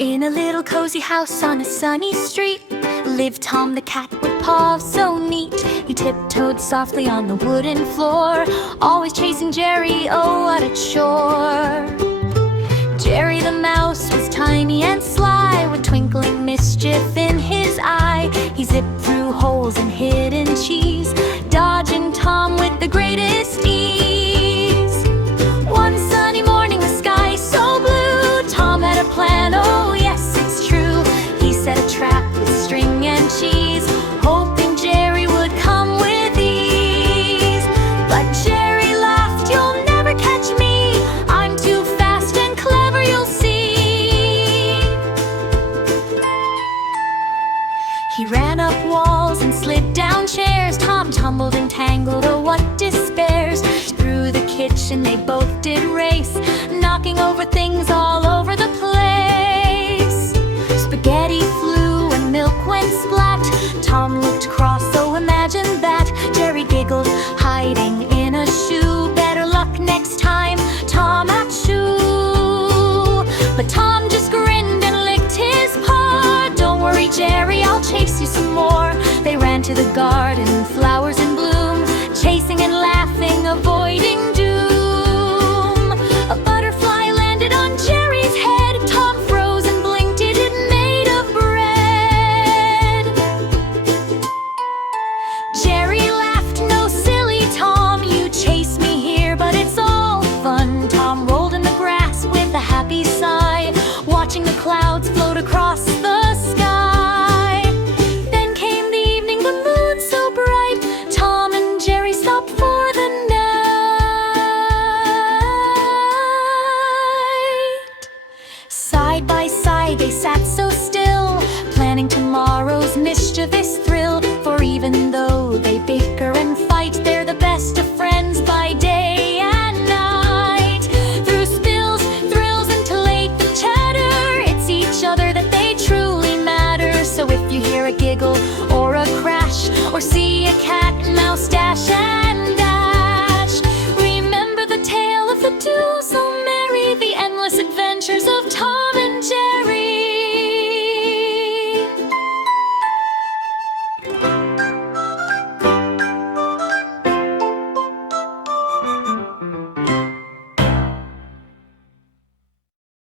In a little cozy house on a sunny street lived Tom the cat with paws so neat. He tiptoed softly on the wooden floor, always chasing Jerry, oh what a chore. Jerry the mouse was tiny and sly, with twinkling mischief in his eye. He zipped through holes and hid in cheese, dodging Tom with the greatest ease. One sunny morning, the sky so blue, Tom had a plan, oh yes it's true. He set a trap with string and cheese, hoping Jerry would come with ease. But Jerry laughed, you'll never catch me, I'm too fast and clever, you'll see. He ran up walls and slid down chairs, Tom tumbled and tangled, oh what despairs. Through the kitchen they both did race, knocking over things all over the place. Spaghetti flew and milk went splat, Tom looked cross, so imagine that. Jerry giggled, hiding in a shoe, better luck next time, Tom achoo. But Tom just grinned and licked his paw, don't worry Jerry, I'll chase you some more. They ran to the garden, flowers in bloom, chasing and laughing, avoiding doom. A butterfly landed on Jerry's head, Tom froze and blinked, it made of bread. Jerry laughed, no silly Tom, you chase me here but it's all fun. Tom rolled in the grass with a happy sigh, watching the clouds float across the sky. Then came the evening, the moon so bright, Tom and Jerry stopped for the night. Side by side they sat so still, planning tomorrow's mischievous thrill. For even though they bicker and fight, they're the best of friends by day and night. Through spills, thrills, and till late chatter, it's each other that they truly matter. So if you hear a giggle